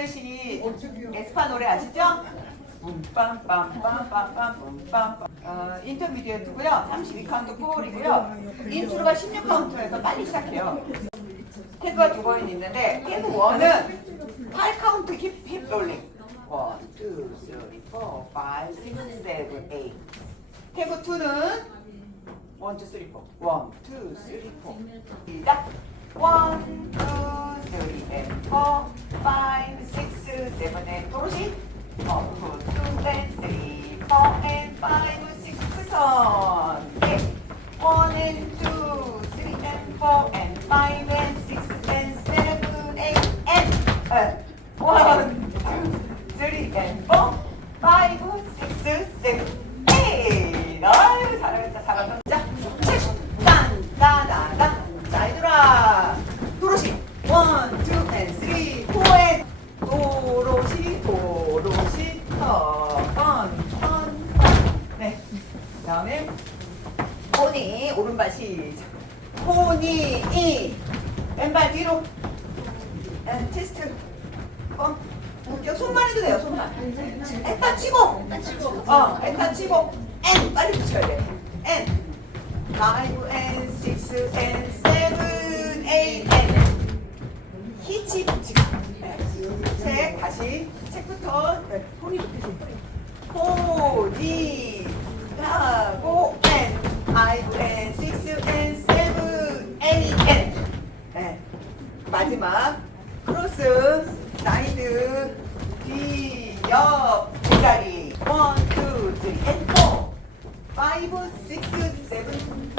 잉글리시 에스파 노래 아시죠? 빰빰빰빰빰빰빰빰 어, 인터미디어트고요. 32카운트 4이고요. 인트로가 16카운트에서 빨리 시작해요. 태그가 두번 있는데 태그 1은 8카운트 힙, 힙 롤링. 1, 2, 3, 4, 5, 6, 7, 8 태그 2는 1, 2, 3, 4 1, 2, 3, 4 시작. 1, 2, 3, and 4, 5, 때문에 도시 어, 투댄 세이퍼 앤 파이브 식스 선. 예. 원 앤, 투, 쓰리 앤, 포 앤, 파이브 앤, 식스 앤, 세븐 앤, 앤 원, 투, 쓰리 앤, 포 파이브, 식스, 세븐, 에잇 아유 잘했다 잘한다. 자, 칠, 딴, 따다다 잘 들어 도로시. 원, 투 앤, 쓰리 다음에 포니 오른발 시작. 포니 이. 왼발 뒤로. 앤 트위스트. 어 여기 손만 해도 돼요 손만. 에타 치고. 어 에타 치고. 앤 빨리 붙여야 돼앤 5 and 6 and 7 8 and 히치 붙이고. 네. 책 다시. 책부터. 네. 포니 붙이시 포니 마지막 크로스 사이드 뒤옆 고다리 원, 투, 쓰리, 앤 포. 파이브, 식스, 세븐,